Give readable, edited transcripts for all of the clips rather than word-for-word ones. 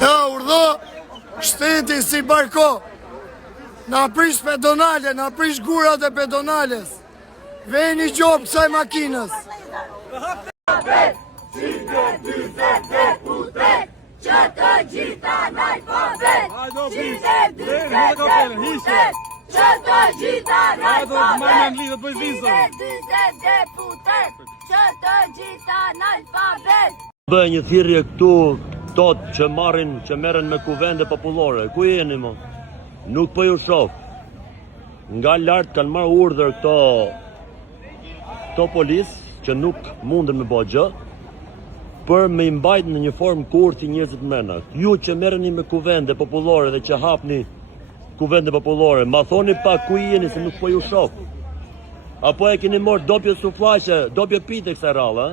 Ja, urdhë, shteti si barko. Na prish pedonale, na prish gurat e pedonales. Veni gjopë kësaj makinës. Që të gjitha analfabet, 140 deputet, që të gjitha analfabet, 140 deputet, që të gjitha analfabet. Bëj një thirrje këtu, tot që merren me kuvende popullore. Ku jeni mo? Nuk po ju shoh. Nga lart kanë marrë urdhër këto policë që nuk munden me bëj gjë, për me i mbajt në një formë kurthi njerëzit mrena. Ju që merreni me kuvende popullore dhe që hapni kuvende popullore, ma thoni pak ku jeni se nuk po ju shoh. Apo e keni marrë dopje suflaqe, dopje pite kësaj rrallë, ë?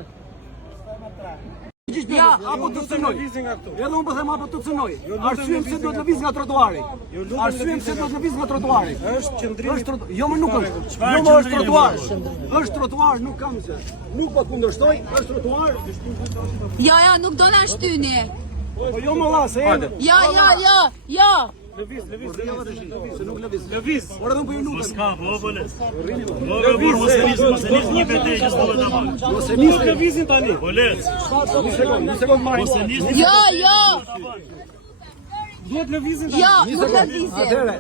Ja, apo të cënoj. Edhe unë po them apo të cënoj. Arsyem se duhet lëviz nga trotuari. Arsyem se duhet lëviz nga trotuari. Është qendrimi. Jo, më nuk është. Jo, më është trotuar. Është trotuar, nuk kam se. Nuk po kundërshtoj, është trotuar. Ja, nuk do na shtyni. Po jo më valla se. Ja. Lëviz. Se nuk lëviz. Lëviz. Ora do po ju lutem. S'ka, voles. Mos e nis një betejë që s'do ta bëj. Mos e nis lëvizin tani. Voles. Një sekond marr. Mos e nis. Ja. Duhet lëvizin tani. Ja, nuk lëvizin. Atëre.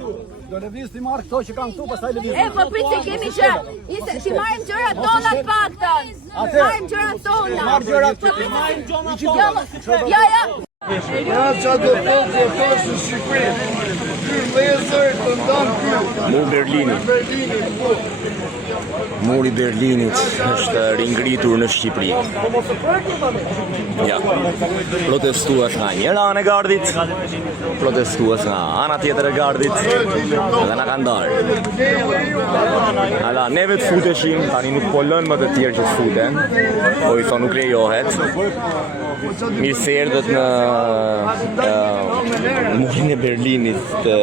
Do lëviz ti marr këto që kanë këtu, pastaj lëviz. Po prit se kemi që ti marrim gjërat tona të paktën. Marrim gjërat tona. Marr gjërat tona. Ja. Ja, qa do të është në Shqipëri. Ty lezër të ndonë Muri Berlinit është ringritur në Shqipëri. Ja, protestues nga njëra anë e gardit, protestues nga ana tjetër e gardit, dhe na kanë dalë. Ala, neve të futeshim, tani nuk po lënë më të tjerë që të futen, po i thonë nuk lejohet. Mirë se erdhët në murin e Berlinit të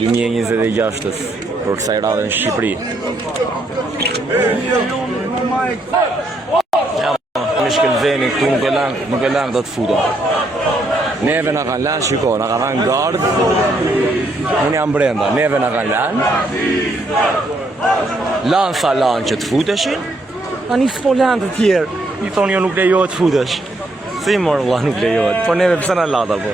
2026-ës për kësaj radhe në Shqipëri. Ja, në shkelzeni këtu nuk e lang do të futo. Neve na kanë lanë, shiko, na kanë lanë gardë, unë jam brenda, neve na kanë lanë që të futeshin, tani s'po lanë të tjerë, i thonë jo nuk lejohet të futesh. Si morë vëlla nuk lejohet, po neve pëse na lata po.